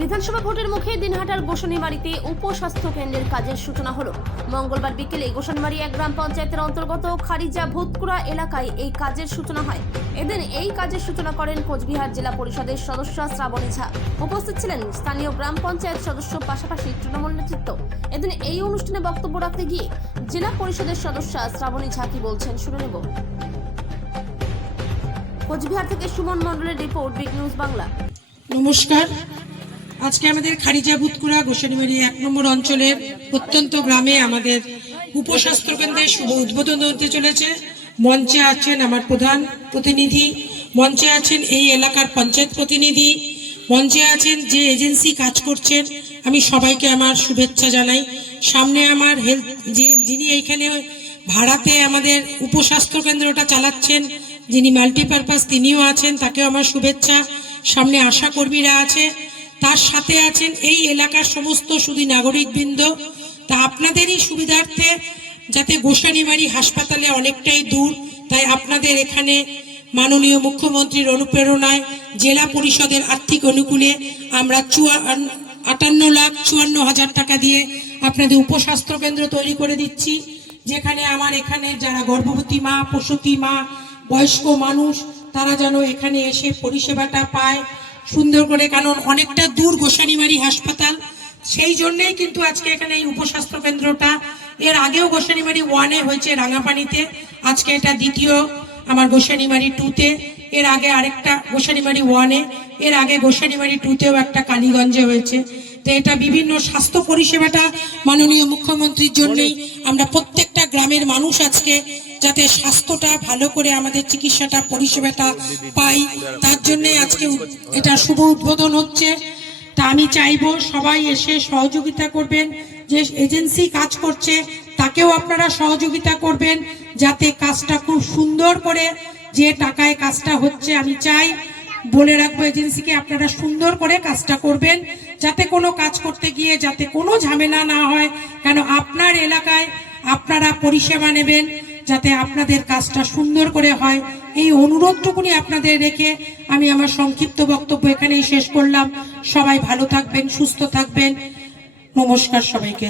বিধানসভা ভোটের মুখে দিনহাটার গোসানিমারিতে উপস্বাস্থ্য কেন্দ্রের কাজের সূচনা হলো। মঙ্গলবার বিকেলে গোসানিমারি এক গ্রাম পঞ্চায়েতের অন্তর্গত খারিজা ভূতকুড়া এলাকায় এই কাজের সূচনা হয়। এদিন এই কাজের সূচনা করেন কোচবিহার জেলা পরিষদের সদস্য শ্রাবণী ঝা। উপস্থিত ছিলেন স্থানীয় গ্রাম পঞ্চায়েত সদস্য, পাশাপাশি তৃণমূল নেতৃত্ব। এদিন এই অনুষ্ঠানে বক্তব্য রাখতে গিয়ে জেলা পরিষদের সদস্য শ্রাবণী ঝা কি বলছেন শুনে নেব। কোচবিহার থেকে সুমন মণ্ডলের রিপোর্ট, বিগ নিউজ বাংলা। নমস্কার। আজকে আমাদের খারিজা ভূতকুড়া গোসানিমারি 1 নম্বর অঞ্চলের প্রত্যন্ত গ্রামে আমাদের উপস্বাস্থ্য কেন্দ্রের শুভ উদ্বোধন হতে চলেছে। মঞ্চে আছেন আমার প্রধান প্রতিনিধি, মঞ্চে আছেন এই এলাকার পঞ্চায়েত প্রতিনিধি, মঞ্চে আছেন যে এজেন্সি কাজ করছেন। আমি সবাইকে আমার শুভেচ্ছা জানাই। সামনে আমার হেলথ যিনি এইখানে ভাড়াতে আমাদের উপস্বাস্থ্য কেন্দ্রটা চালাচ্ছেন, যিনি মাল্টিপারপাস, তিনিও আছেন, তাকেও আমার শুভেচ্ছা। সামনে আশা কর্মীরা আছে, তার সাথে আছেন এই এলাকার সমস্ত সুধী নাগরিকবৃন্দ। তা আপনাদেরই সুবিধার্থে, যাতে গোসানিমারি হাসপাতালে অনেকটাই দূর, তাই আপনাদের এখানে মাননীয় মুখ্যমন্ত্রীর অনুপ্রেরণায় জেলা পরিষদের আর্থিক অনুকূলে আমরা 58,54,000 টাকা দিয়ে আপনাদের উপস্বাস্থ্য কেন্দ্র তৈরি করে দিচ্ছি, যেখানে আমার এখানে যারা গর্ভবতী মা, প্রসূতি মা, বয়স্ক মানুষ, তারা যেন এখানে এসে পরিষেবাটা পায় সুন্দর করে। কারণ অনেকটা দূর গোসানিমারি হাসপাতাল, সেই জন্যই কিন্তু আজকে এখানে এই উপস্বাস্থ্য কেন্দ্রটা। এর আগেও গোসানিমারি 1-এ হয়েছে রাঙাপানিতে, আজকে এটা দ্বিতীয় আমার গোসানিমারি 2-তে। এর আগে আরেকটা গোসানিমারি 1-এ, এর আগে গোসানিমারি 2-তেও একটা কালীগঞ্জে হয়েছে। তো এটা বিভিন্ন স্বাস্থ্য পরিষেবাটা মাননীয় মুখ্যমন্ত্রীর জন্যই আমরা প্রত্যেকটা গ্রামের মানুষ আজকে যাতে স্বাস্থ্যটা ভালো করে আমাদের চিকিৎসাটা পরিষেবাটা পাই, তার জন্যই আজকে এটা শুভ উদ্বোধন হচ্ছে। তা আমি চাইবো সবাই এসে সহযোগিতা করবেন। যে এজেন্সি কাজ করছে তাকেও আপনারা সহযোগিতা করবেন, যাতে কাজটা খুব সুন্দর করে, যে টাকায় কাজটা হচ্ছে, আমি চাই বলে রাখবো এজেন্সিকে আপনারা সুন্দর করে কাজটা করবেন, যাতে কোনো কাজ করতে গিয়ে যাতে কোনো ঝামেলা না হয়। কেন আপনার এলাকায় আপনারা পরিষেবা নেবেন, যাতে আপনাদের কাজটা সুন্দর করে হয়, এই অনুরোধটুকুনি আপনাদের রেখে আমি আমার সংক্ষিপ্ত বক্তব্য এখানেই শেষ করলাম। সবাই ভালো থাকবেন, সুস্থ থাকবেন। নমস্কার সবাইকে।